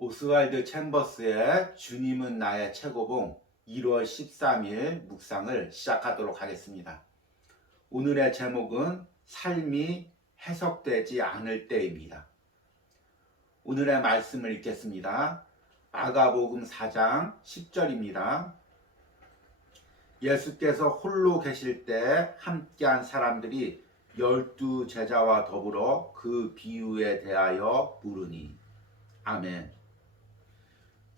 오스왈드 챔버스의 주님은 나의 최고봉 1월 13일 묵상을 시작하도록 하겠습니다. 오늘의 제목은 삶이 해석되지 않을 때입니다. 오늘의 말씀을 읽겠습니다. 마가복음 4장 10절입니다. 예수께서 홀로 계실 때 함께한 사람들이 12 제자와 더불어 그 비유에 대하여 물으니. 아멘.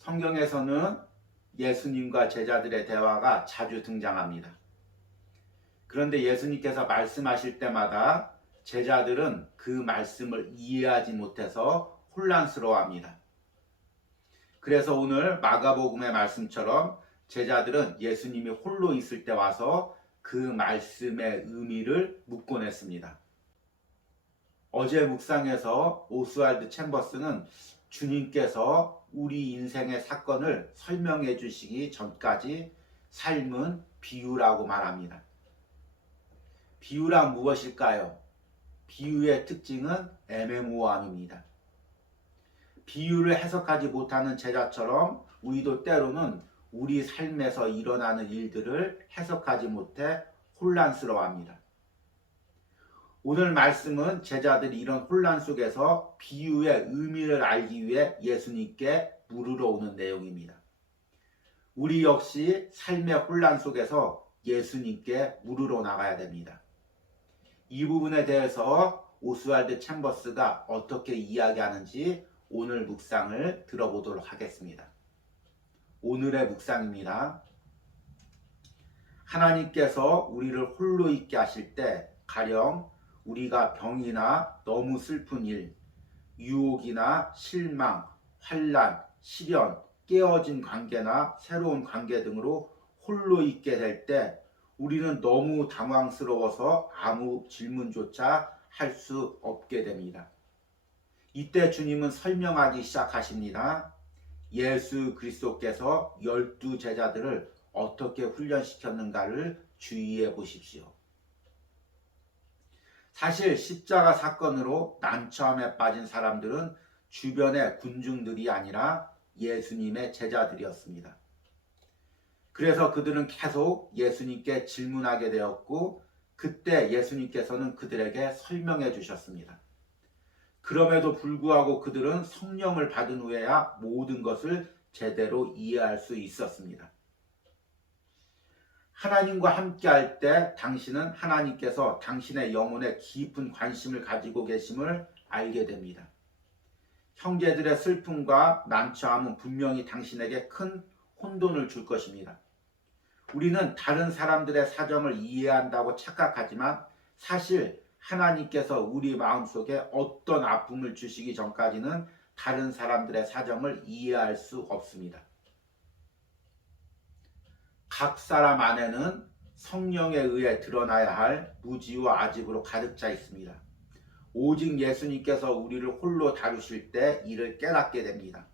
성경에서는 예수님과 제자들의 대화가 자주 등장합니다. 그런데 예수님께서 말씀하실 때마다 제자들은 그 말씀을 이해하지 못해서 혼란스러워합니다. 그래서 오늘 마가복음의 말씀처럼 제자들은 예수님이 홀로 있을 때 와서 그 말씀의 의미를 묻곤 했습니다. 어제 묵상에서 오스왈드 챔버스는 주님께서 우리 인생의 사건을 설명해 주시기 전까지 삶은 비유라고 말합니다. 비유란 무엇일까요? 비유의 특징은 애매모호함입니다. 비유를 해석하지 못하는 제자처럼 우리도 때로는 우리 삶에서 일어나는 일들을 해석하지 못해 혼란스러워합니다. 오늘 말씀은 제자들이 이런 혼란 속에서 비유의 의미를 알기 위해 예수님께 물으러 오는 내용입니다. 우리 역시 삶의 혼란 속에서 예수님께 물으러 나가야 됩니다. 이 부분에 대해서 오스왈드 챔버스가 어떻게 이야기하는지 오늘 묵상을 들어보도록 하겠습니다. 오늘의 묵상입니다. 하나님께서 우리를 홀로 있게 하실 때 가령 우리가 병이나 너무 슬픈 일, 유혹이나 실망, 환난, 시련, 깨어진 관계나 새로운 관계 등으로 홀로 있게 될 때 우리는 너무 당황스러워서 아무 질문조차 할 수 없게 됩니다. 이때 주님은 설명하기 시작하십니다. 예수 그리스도께서 12 제자들을 어떻게 훈련시켰는가를 주의해 보십시오. 사실 십자가 사건으로 난처함에 빠진 사람들은 주변의 군중들이 아니라 예수님의 제자들이었습니다. 그래서 그들은 계속 예수님께 질문하게 되었고 그때 예수님께서는 그들에게 설명해 주셨습니다. 그럼에도 불구하고 그들은 성령을 받은 후에야 모든 것을 제대로 이해할 수 있었습니다. 하나님과 함께 할 때 당신은 하나님께서 당신의 영혼에 깊은 관심을 가지고 계심을 알게 됩니다. 형제들의 슬픔과 난처함은 분명히 당신에게 큰 혼돈을 줄 것입니다. 우리는 다른 사람들의 사정을 이해한다고 착각하지만 사실 하나님께서 우리 마음속에 어떤 아픔을 주시기 전까지는 다른 사람들의 사정을 이해할 수 없습니다. 각 사람 안에는 성령에 의해 드러나야 할 무지와 아집으로 가득 차 있습니다. 오직 예수님께서 우리를 홀로 다루실 때 이를 깨닫게 됩니다.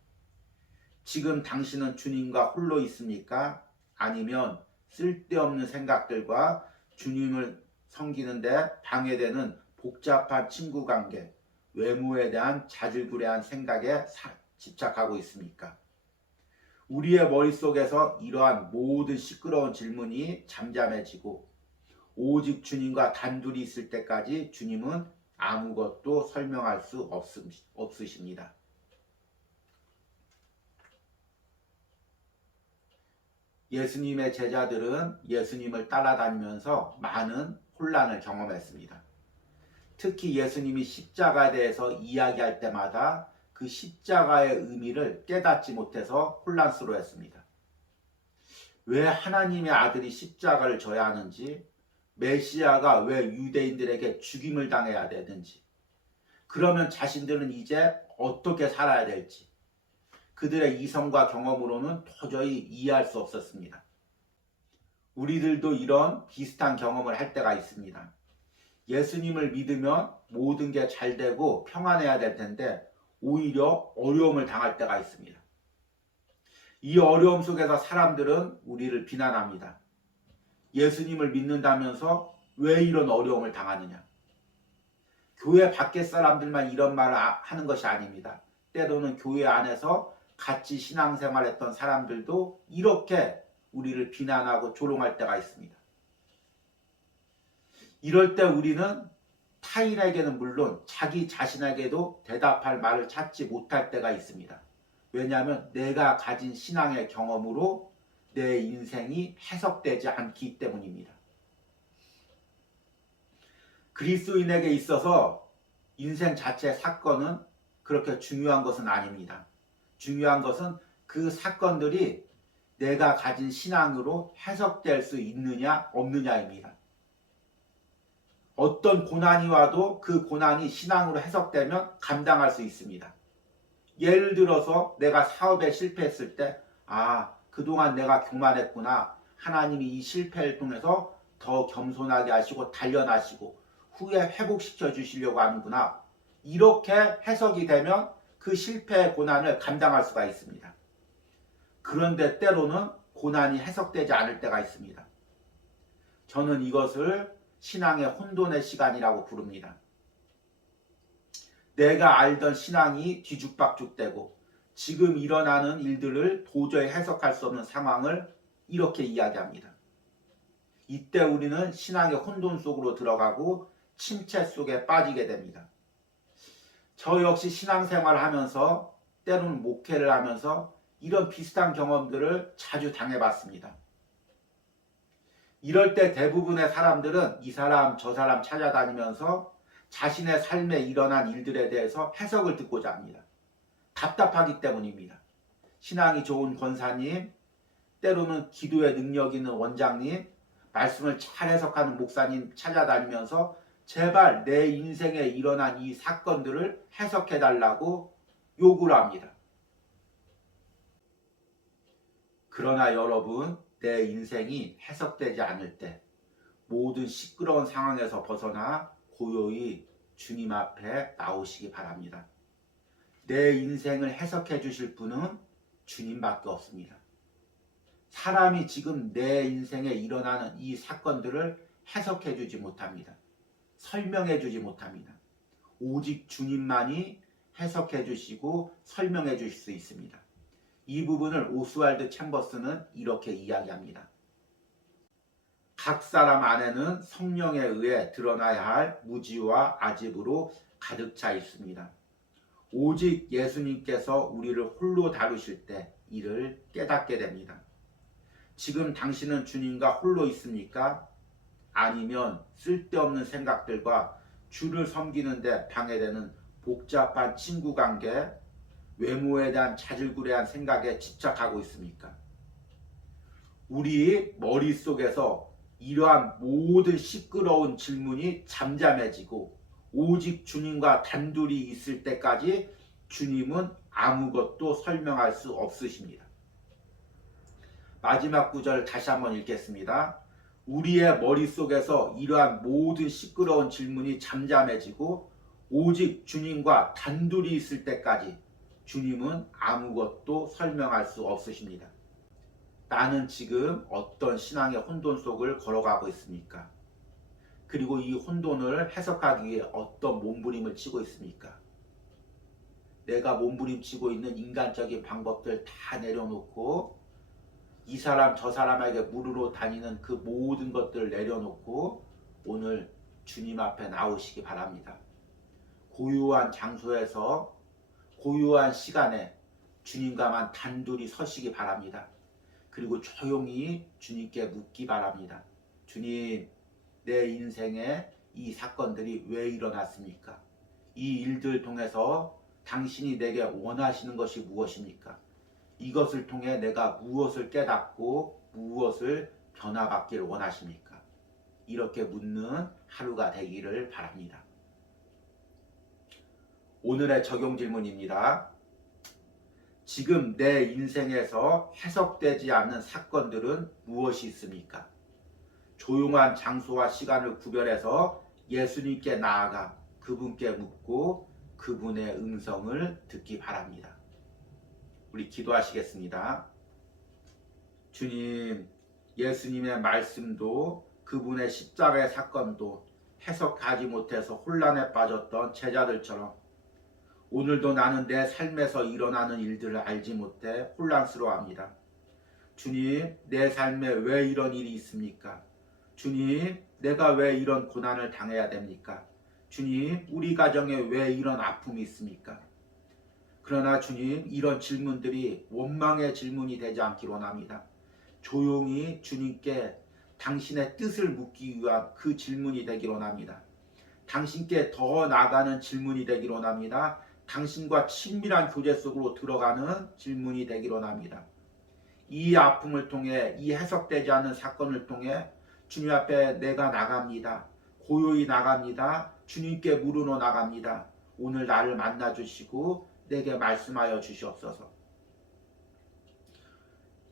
지금 당신은 주님과 홀로 있습니까? 아니면 쓸데없는 생각들과 주님을 섬기는데 방해되는 복잡한 친구 관계, 외모에 대한 자질구레한 생각에 집착하고 있습니까? 우리의 머릿속에서 이러한 모든 시끄러운 질문이 잠잠해지고 오직 주님과 단둘이 있을 때까지 주님은 아무것도 설명할 수 없으십니다. 예수님의 제자들은 예수님을 따라다니면서 많은 혼란을 경험했습니다. 특히 예수님이 십자가에 대해서 이야기할 때마다 그 십자가의 의미를 깨닫지 못해서 혼란스러워했습니다. 왜 하나님의 아들이 십자가를 져야 하는지, 메시아가 왜 유대인들에게 죽임을 당해야 되는지, 그러면 자신들은 이제 어떻게 살아야 될지 그들의 이성과 경험으로는 도저히 이해할 수 없었습니다. 우리들도 이런 비슷한 경험을 할 때가 있습니다. 예수님을 믿으면 모든 게 잘 되고 평안해야 될 텐데 오히려 어려움을 당할 때가 있습니다. 이 어려움 속에서 사람들은 우리를 비난합니다. 예수님을 믿는다면서 왜 이런 어려움을 당하느냐? 교회 밖의 사람들만 이런 말을 하는 것이 아닙니다. 때로는 교회 안에서 같이 신앙생활했던 사람들도 이렇게 우리를 비난하고 조롱할 때가 있습니다. 이럴 때 우리는 타인에게는 물론 자기 자신에게도 대답할 말을 찾지 못할 때가 있습니다. 왜냐하면 내가 가진 신앙의 경험으로 내 인생이 해석되지 않기 때문입니다. 그리스도인에게 있어서 인생 자체의 사건은 그렇게 중요한 것은 아닙니다. 중요한 것은 그 사건들이 내가 가진 신앙으로 해석될 수 있느냐 없느냐입니다. 어떤 고난이 와도 그 고난이 신앙으로 해석되면 감당할 수 있습니다. 예를 들어서 내가 사업에 실패했을 때 그동안 내가 교만했구나. 하나님이 이 실패를 통해서 더 겸손하게 하시고 단련하시고 후에 회복시켜 주시려고 하는구나. 이렇게 해석이 되면 그 실패의 고난을 감당할 수가 있습니다. 그런데 때로는 고난이 해석되지 않을 때가 있습니다. 저는 이것을 신앙의 혼돈의 시간이라고 부릅니다. 내가 알던 신앙이 뒤죽박죽되고 지금 일어나는 일들을 도저히 해석할 수 없는 상황을 이렇게 이야기합니다. 이때 우리는 신앙의 혼돈 속으로 들어가고 침체 속에 빠지게 됩니다. 저 역시 신앙생활을 하면서 때로는 목회를 하면서 이런 비슷한 경험들을 자주 당해봤습니다. 이럴 때 대부분의 사람들은 이 사람 저 사람 찾아다니면서 자신의 삶에 일어난 일들에 대해서 해석을 듣고자 합니다. 답답하기 때문입니다. 신앙이 좋은 권사님, 때로는 기도의 능력 있는 원장님, 말씀을 잘 해석하는 목사님 찾아다니면서 제발 내 인생에 일어난 이 사건들을 해석해달라고 요구를 합니다. 그러나 여러분, 내 인생이 해석되지 않을 때 모든 시끄러운 상황에서 벗어나 고요히 주님 앞에 나오시기 바랍니다. 내 인생을 해석해 주실 분은 주님밖에 없습니다. 사람이 지금 내 인생에 일어나는 이 사건들을 해석해 주지 못합니다. 설명해 주지 못합니다. 오직 주님만이 해석해 주시고 설명해 주실 수 있습니다. 이 부분을 오스왈드 챔버스는 이렇게 이야기합니다. 각 사람 안에는 성령에 의해 드러나야 할 무지와 아집으로 가득 차 있습니다. 오직 예수님께서 우리를 홀로 다루실 때 이를 깨닫게 됩니다. 지금 당신은 주님과 홀로 있습니까? 아니면 쓸데없는 생각들과 주를 섬기는데 방해되는 복잡한 친구 관계, 외모에 대한 자질구레한 생각에 집착하고 있습니까? 우리 머릿속에서 이러한 모든 시끄러운 질문이 잠잠해지고 오직 주님과 단둘이 있을 때까지 주님은 아무것도 설명할 수 없으십니다. 마지막 구절 다시 한번 읽겠습니다. 우리의 머릿속에서 이러한 모든 시끄러운 질문이 잠잠해지고 오직 주님과 단둘이 있을 때까지 주님은 아무것도 설명할 수 없으십니다. 나는 지금 어떤 신앙의 혼돈 속을 걸어가고 있습니까? 그리고 이 혼돈을 해석하기 위해 어떤 몸부림을 치고 있습니까? 내가 몸부림치고 있는 인간적인 방법들 다 내려놓고 이 사람 저 사람에게 물으러 다니는 그 모든 것들을 내려놓고 오늘 주님 앞에 나오시기 바랍니다. 고요한 장소에서 고요한 시간에 주님과만 단둘이 서시기 바랍니다. 그리고 조용히 주님께 묻기 바랍니다. 주님, 내 인생에 이 사건들이 왜 일어났습니까? 이 일들 통해서 당신이 내게 원하시는 것이 무엇입니까? 이것을 통해 내가 무엇을 깨닫고 무엇을 변화받기를 원하십니까? 이렇게 묻는 하루가 되기를 바랍니다. 오늘의 적용 질문입니다. 지금 내 인생에서 해석되지 않는 사건들은 무엇이 있습니까? 조용한 장소와 시간을 구별해서 예수님께 나아가 그분께 묻고 그분의 음성을 듣기 바랍니다. 우리 기도하시겠습니다. 주님, 예수님의 말씀도 그분의 십자가의 사건도 해석하지 못해서 혼란에 빠졌던 제자들처럼 오늘도 나는 내 삶에서 일어나는 일들을 알지 못해 혼란스러워합니다. 주님, 내 삶에 왜 이런 일이 있습니까? 주님, 내가 왜 이런 고난을 당해야 됩니까? 주님, 우리 가정에 왜 이런 아픔이 있습니까? 그러나 주님, 이런 질문들이 원망의 질문이 되지 않기를 원합니다. 조용히 주님께 당신의 뜻을 묻기 위한 그 질문이 되기를 원합니다. 당신께 더 나아가는 질문이 되기를 원합니다. 당신과 친밀한 교제 속으로 들어가는 질문이 되기를 원합니다. 이 아픔을 통해, 이 해석되지 않는 사건을 통해 주님 앞에 내가 나갑니다. 고요히 나갑니다. 주님께 물어놓아 나갑니다. 오늘 나를 만나 주시고 내게 말씀하여 주시옵소서.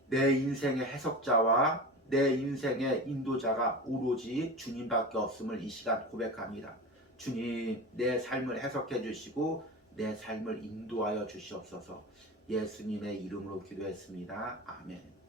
내 인생의 해석자와 내 인생의 인도자가 오로지 주님밖에 없음을 이 시간 고백합니다. 주님, 내 삶을 해석해 주시고 내 삶을 인도하여 주시옵소서. 예수님의 이름으로 기도했습니다. 아멘.